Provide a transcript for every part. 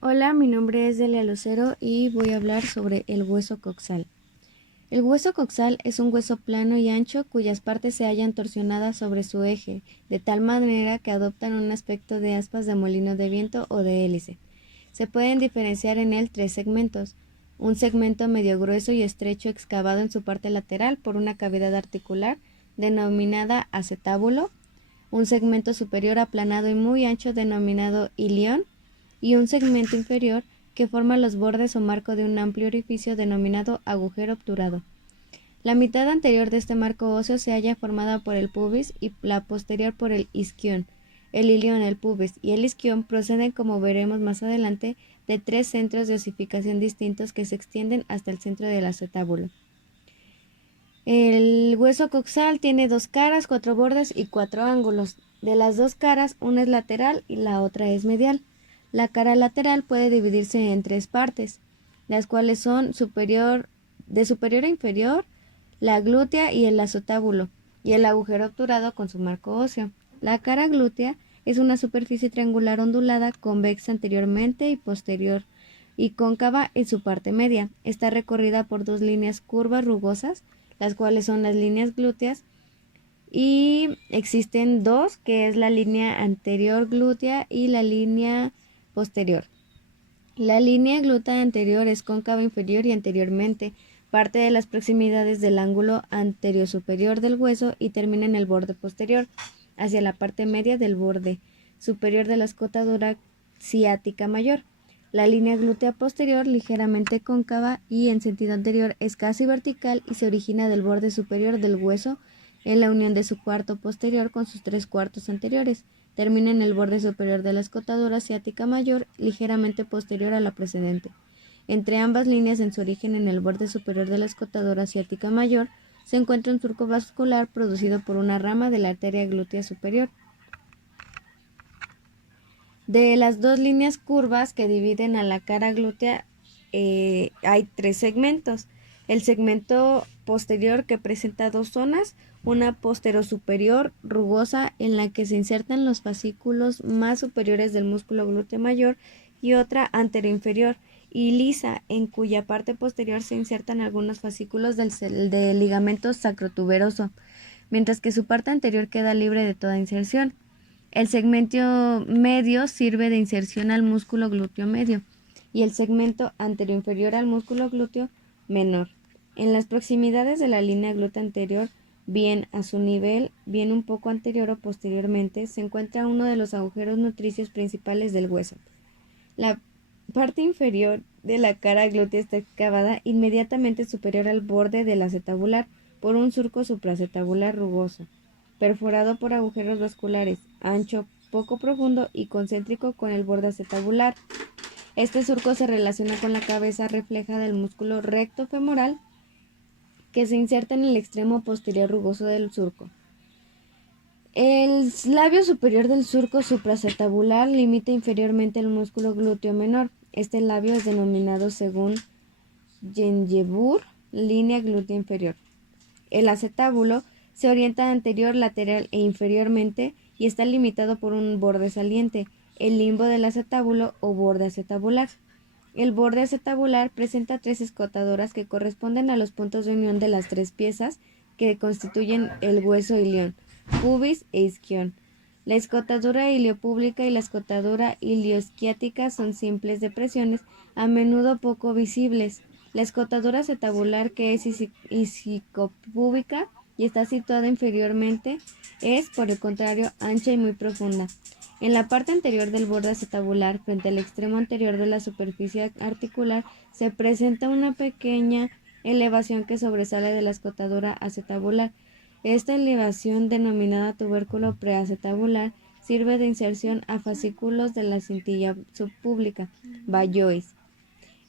Hola, mi nombre es Delia Lucero y voy a hablar sobre el hueso coxal. El hueso coxal es un hueso plano y ancho cuyas partes se hallan torsionadas sobre su eje, de tal manera que adoptan un aspecto de aspas de molino de viento o de hélice. Se pueden diferenciar en él tres segmentos: un segmento medio grueso y estrecho excavado en su parte lateral por una cavidad articular denominada acetábulo, un segmento superior aplanado y muy ancho denominado ilión, y un segmento inferior que forma los bordes o marco de un amplio orificio denominado agujero obturado. La mitad anterior de este marco óseo se halla formada por el pubis y la posterior por el isquion. El ilión, el pubis y el isquion proceden, como veremos más adelante, de tres centros de osificación distintos que se extienden hasta el centro del acetábulo. El hueso coxal tiene dos caras, cuatro bordes y cuatro ángulos. De las dos caras, una es lateral y la otra es medial. La cara lateral puede dividirse en tres partes, las cuales son de superior a inferior, la glútea y el acetábulo, y el agujero obturado con su marco óseo. La cara glútea es una superficie triangular ondulada, convexa anteriormente y posterior, y cóncava en su parte media. Está recorrida por dos líneas curvas rugosas, las cuales son las líneas glúteas, y existen dos, que es la línea anterior glútea y la línea posterior. La línea glútea anterior es cóncava inferior y anteriormente, parte de las proximidades del ángulo anterior-superior del hueso y termina en el borde posterior, hacia la parte media del borde superior de la escotadura ciática mayor. La línea glútea posterior, ligeramente cóncava y en sentido anterior, es casi vertical y se origina del borde superior del hueso en la unión de su cuarto posterior con sus tres cuartos anteriores. Termina en el borde superior de la escotadura ciática mayor, ligeramente posterior a la precedente. Entre ambas líneas, en su origen en el borde superior de la escotadura ciática mayor, se encuentra un surco vascular producido por una rama de la arteria glútea superior. De las dos líneas curvas que dividen a la cara glútea, hay tres segmentos. El segmento posterior, que presenta dos zonas, una posterosuperior rugosa en la que se insertan los fascículos más superiores del músculo glúteo mayor, y otra anteroinferior y lisa, en cuya parte posterior se insertan algunos fascículos del ligamento sacrotuberoso, mientras que su parte anterior queda libre de toda inserción. El segmento medio sirve de inserción al músculo glúteo medio y el segmento anteroinferior al músculo glúteo menor. En las proximidades de la línea glútea anterior, bien a su nivel, bien un poco anterior o posteriormente, se encuentra uno de los agujeros nutricios principales del hueso. La parte inferior de la cara glútea está excavada inmediatamente superior al borde del acetabular por un surco supraacetabular rugoso, perforado por agujeros vasculares, ancho, poco profundo y concéntrico con el borde acetabular. Este surco se relaciona con la cabeza refleja del músculo recto femoral, que se inserta en el extremo posterior rugoso del surco. El labio superior del surco supraacetabular limita inferiormente el músculo glúteo menor. Este labio es denominado, según Yengebur, línea glútea inferior. El acetábulo se orienta anterior, lateral e inferiormente y está limitado por un borde saliente, el limbo del acetábulo o borde acetabular. El borde acetabular presenta tres escotadoras que corresponden a los puntos de unión de las tres piezas que constituyen el hueso ilión, pubis e isquion. La escotadura iliopúbica y la escotadura iliosquiática son simples depresiones, a menudo poco visibles. La escotadura acetabular, que es isquio-púbica y está situada inferiormente, es, por el contrario, ancha y muy profunda. En la parte anterior del borde acetabular, frente al extremo anterior de la superficie articular, se presenta una pequeña elevación que sobresale de la escotadura acetabular. Esta elevación, denominada tubérculo preacetabular, sirve de inserción a fascículos de la cintilla subpúbica, vallois.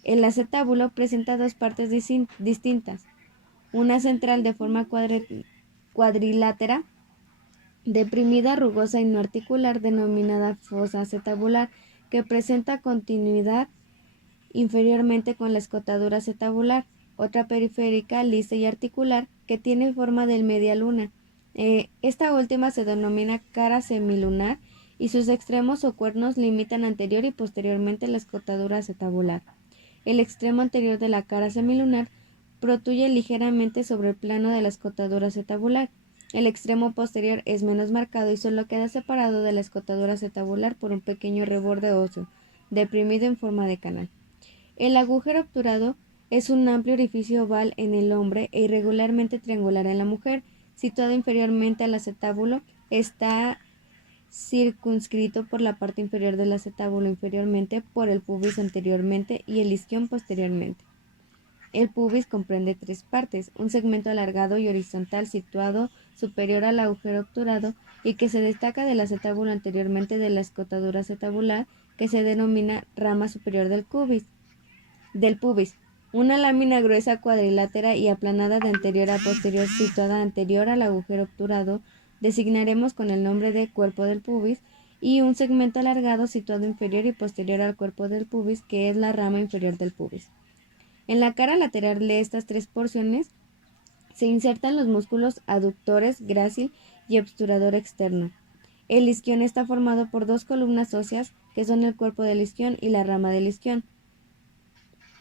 El acetábulo presenta dos partes distintas, una central de forma cuadrilátera, deprimida, rugosa y no articular, denominada fosa acetabular, que presenta continuidad inferiormente con la escotadura acetabular, otra periférica, lisa y articular, que tiene forma de media luna. Esta última se denomina cara semilunar y sus extremos o cuernos limitan anterior y posteriormente la escotadura acetabular. El extremo anterior de la cara semilunar protruye ligeramente sobre el plano de la escotadura acetabular. El extremo posterior es menos marcado y solo queda separado de la escotadura acetabular por un pequeño reborde óseo, deprimido en forma de canal. El agujero obturado es un amplio orificio oval en el hombre e irregularmente triangular en la mujer, situado inferiormente al acetábulo. Está circunscrito por la parte inferior del acetábulo inferiormente, por el pubis anteriormente y el isquion posteriormente. El pubis comprende tres partes: un segmento alargado y horizontal situado superior al agujero obturado y que se destaca del acetábulo anteriormente de la escotadura acetabular, que se denomina rama superior del pubis. Una lámina gruesa cuadrilátera y aplanada de anterior a posterior situada anterior al agujero obturado designaremos con el nombre de cuerpo del pubis, y un segmento alargado situado inferior y posterior al cuerpo del pubis, que es la rama inferior del pubis. En la cara lateral de estas tres porciones se insertan los músculos aductores, grácil y obturador externo. El isquion está formado por dos columnas óseas, que son el cuerpo del isquion y la rama del isquion.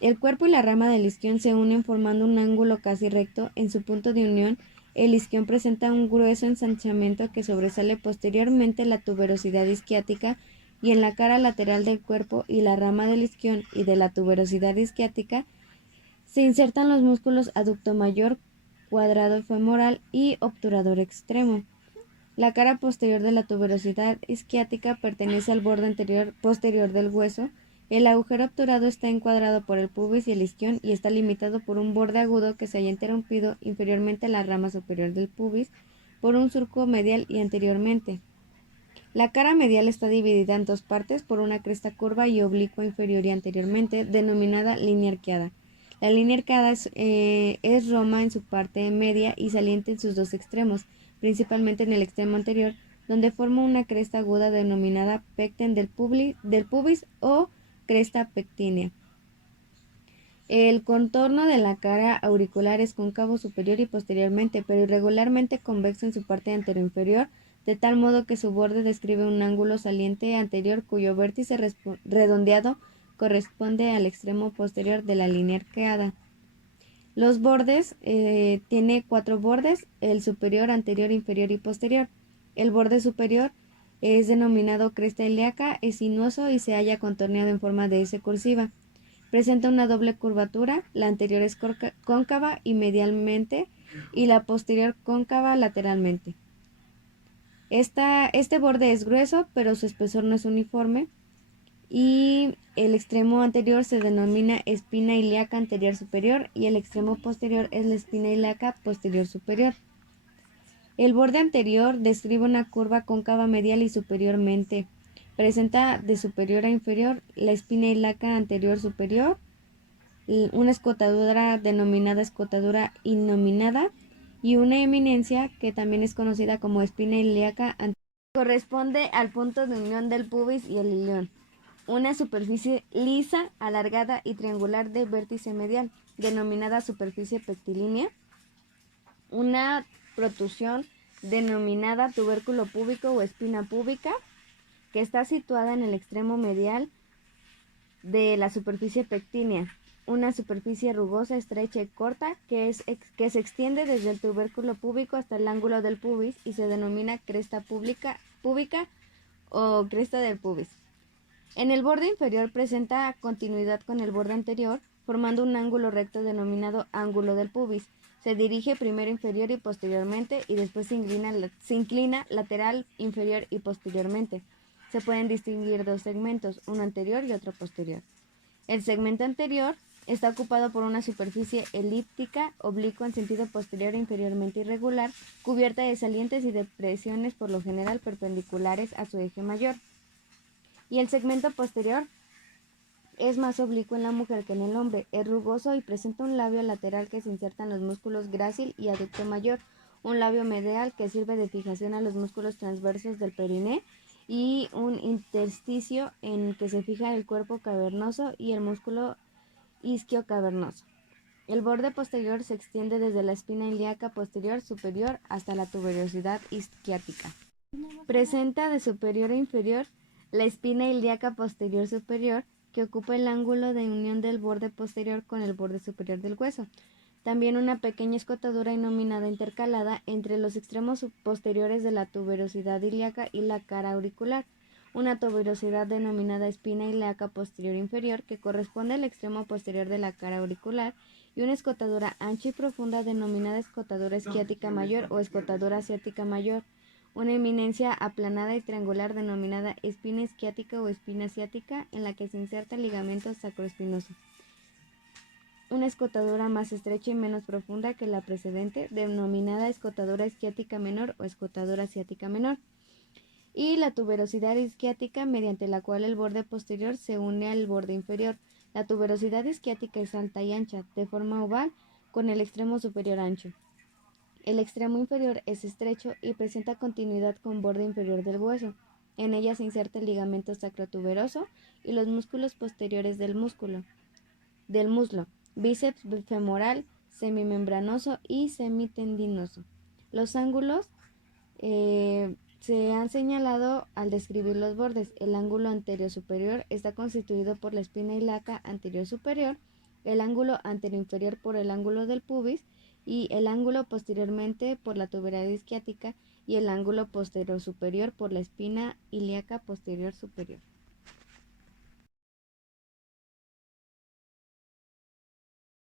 El cuerpo y la rama del isquion se unen formando un ángulo casi recto. En su punto de unión, el isquion presenta un grueso ensanchamiento que sobresale posteriormente la tuberosidad isquiática, y en la cara lateral del cuerpo y la rama del isquion y de la tuberosidad isquiática se insertan los músculos aducto mayor, cuadrado femoral y obturador extremo. La cara posterior de la tuberosidad isquiática pertenece al borde posterior del hueso. El agujero obturado está encuadrado por el pubis y el isquion y está limitado por un borde agudo que se halla interrumpido inferiormente a la rama superior del pubis por un surco medial y anteriormente. La cara medial está dividida en dos partes por una cresta curva y oblicua inferior y anteriormente, denominada línea arqueada. La línea arqueada es roma en su parte media y saliente en sus dos extremos, principalmente en el extremo anterior, donde forma una cresta aguda denominada pecten del pubis o cresta pectínea. El contorno de la cara auricular es cóncavo superior y posteriormente, pero irregularmente convexo en su parte anteroinferior, de tal modo que su borde describe un ángulo saliente anterior cuyo vértice redondeado corresponde al extremo posterior de la línea arqueada. Los bordes, tiene cuatro bordes: el superior, anterior, inferior y posterior. El borde superior es denominado cresta ilíaca, es sinuoso y se halla contorneado en forma de S cursiva. Presenta una doble curvatura: la anterior es cóncava y medialmente y la posterior cóncava lateralmente. Este borde es grueso, pero su espesor no es uniforme, y el extremo anterior se denomina espina ilíaca anterior superior y el extremo posterior es la espina ilíaca posterior superior. El borde anterior describe una curva cóncava medial y superiormente. Presenta de superior a inferior la espina ilíaca anterior superior, una escotadura denominada escotadura innominada y una eminencia que también es conocida como espina ilíaca anterior. Corresponde al punto de unión del pubis y el ilion. Una superficie lisa, alargada y triangular de vértice medial, denominada superficie pectilínea. Una protrusión denominada tubérculo púbico o espina púbica, que está situada en el extremo medial de la superficie pectínea. Una superficie rugosa, estrecha y corta que se extiende desde el tubérculo púbico hasta el ángulo del pubis y se denomina cresta púbica o cresta del pubis. En el borde inferior presenta continuidad con el borde anterior, formando un ángulo recto denominado ángulo del pubis. Se dirige primero inferior y posteriormente, y después se inclina lateral, inferior y posteriormente. Se pueden distinguir dos segmentos, uno anterior y otro posterior. El segmento anterior está ocupado por una superficie elíptica, oblicua en sentido posterior e inferiormente irregular, cubierta de salientes y depresiones por lo general perpendiculares a su eje mayor. Y el segmento posterior es más oblicuo en la mujer que en el hombre, es rugoso y presenta un labio lateral que se inserta en los músculos grácil y aducto mayor, un labio medial que sirve de fijación a los músculos transversos del periné, y un intersticio en que se fija el cuerpo cavernoso y el músculo isquio cavernoso. El borde posterior se extiende desde la espina ilíaca posterior superior hasta la tuberosidad isquiática. Presenta de superior a inferior la espina ilíaca posterior superior que ocupa el ángulo de unión del borde posterior con el borde superior del hueso. También una pequeña escotadura inominada intercalada entre los extremos posteriores de la tuberosidad ilíaca y la cara auricular. Una tuberosidad denominada espina ilíaca posterior inferior que corresponde al extremo posterior de la cara auricular y una escotadura ancha y profunda denominada escotadura esquiática mayor o escotadura ciática mayor. Una eminencia aplanada y triangular denominada espina isquiática o espina ciática en la que se inserta el ligamento sacroespinoso. Una escotadura más estrecha y menos profunda que la precedente, denominada escotadura isquiática menor o escotadura ciática menor. Y la tuberosidad isquiática, mediante la cual el borde posterior se une al borde inferior. La tuberosidad isquiática es alta y ancha, de forma oval, con el extremo superior ancho. El extremo inferior es estrecho y presenta continuidad con borde inferior del hueso. En ella se inserta el ligamento sacrotuberoso y los músculos posteriores del muslo, bíceps femoral, semimembranoso y semitendinoso. Los ángulos se han señalado al describir los bordes. El ángulo anterior superior está constituido por la espina ilíaca anterior superior, el ángulo anterior inferior por el ángulo del pubis y el ángulo posteriormente por la tuberosidad isquiática y el ángulo posterior superior por la espina ilíaca posterior superior.